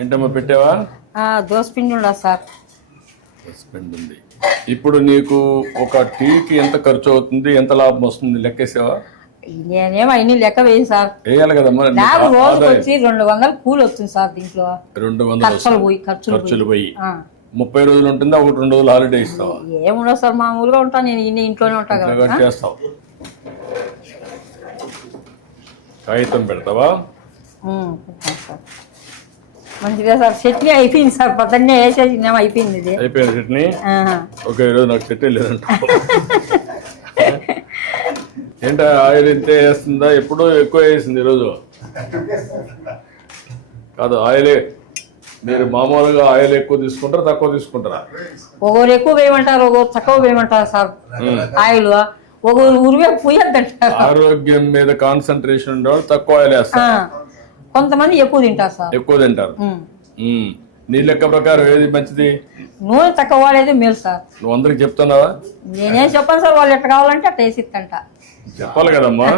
ఏంటమ్మా పెట్టావా? దోసపిండి ఉండదు సార్. దోసపిండి ఉంది. ఇప్పుడు నీకు ఒక టీకి ఎంత ఖర్చు అవుతుంది, ఎంత లాభం వస్తుంది లెక్కేసావా? నేనేమో అన్ని లెక్క వేయి సార్. వేయాలి కదమ్మా. నాకు రోజుకి వచ్చి 200 కూలి వస్తుంది సార్. దీంట్లో 200 ఖర్చులు పోయి 30 రోజులు ఉంటుందా? 1-2 రోజులు హాలిడే ఇస్తావా? ఏముండదు సార్, మామూలుగా ఉంటాను నేను. ఇంట్లోనే ఉంటాను కదా. చేస్తావు. కాగితం పెడతావా? మంచిగా సార్. చట్నీ అయిపోయింది సార్, పొద్దున్నే వేసేసి అయిపోయింది. ఇది అయిపోయింది చట్నీ. ఓకే, ఈరోజు నాకు చట్నీ లేదంట. ఏంట ఆయిల్ ఇంతే వేస్తుందా? ఎప్పుడూ ఎక్కువ వేసింది ఈరోజు కాదు. ఆయిలే మీరు మామూలుగా ఆయిల్ ఎక్కువ తీసుకుంటారా తక్కువ తీసుకుంటారా? ఒకరు ఎక్కువ వేయమంటారు, ఒకరు తక్కువ వేయమంటారు సార్. ఆయిల్ ఒకరు ఉరివే పోయొద్దంటారు. ఆరోగ్యం మీద కాన్సన్ట్రేషన్ ఉండేవాళ్ళు తక్కువ ఆయిల్ వేస్తారు. కొంతమంది ఎక్కువ తింటారు సార్. ఎక్కువ తింటారు. నీ లెక్క ప్రకారం ఏది మంచిది? నూనె తక్కువ వాడేది మేలు సార్. నువ్వు అందరికి చెప్తున్నావా? నేనేం చెప్పాను సార్, వాళ్ళు ఎట్లా కావాలంటే అట్లా వేసిస్తంట. చెప్పాలి కదమ్మా.